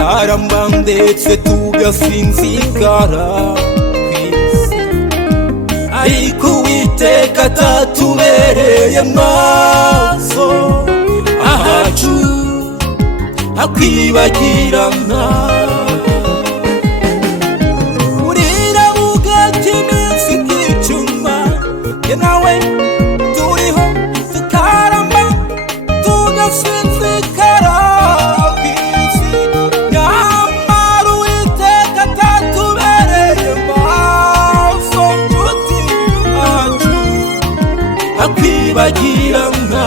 tukaramba ndetse tugasinzikara kw'isi, ariko Uwiteka atatubereye maso, ahacu hakwibagirana. Urira ugati iminsi nk'icuma, jye nawe turiho tukaramba tugasinzikara kw'isi, nyamara Uwiteka atatubereye maso, nshuti, ahacu hakwibagirana.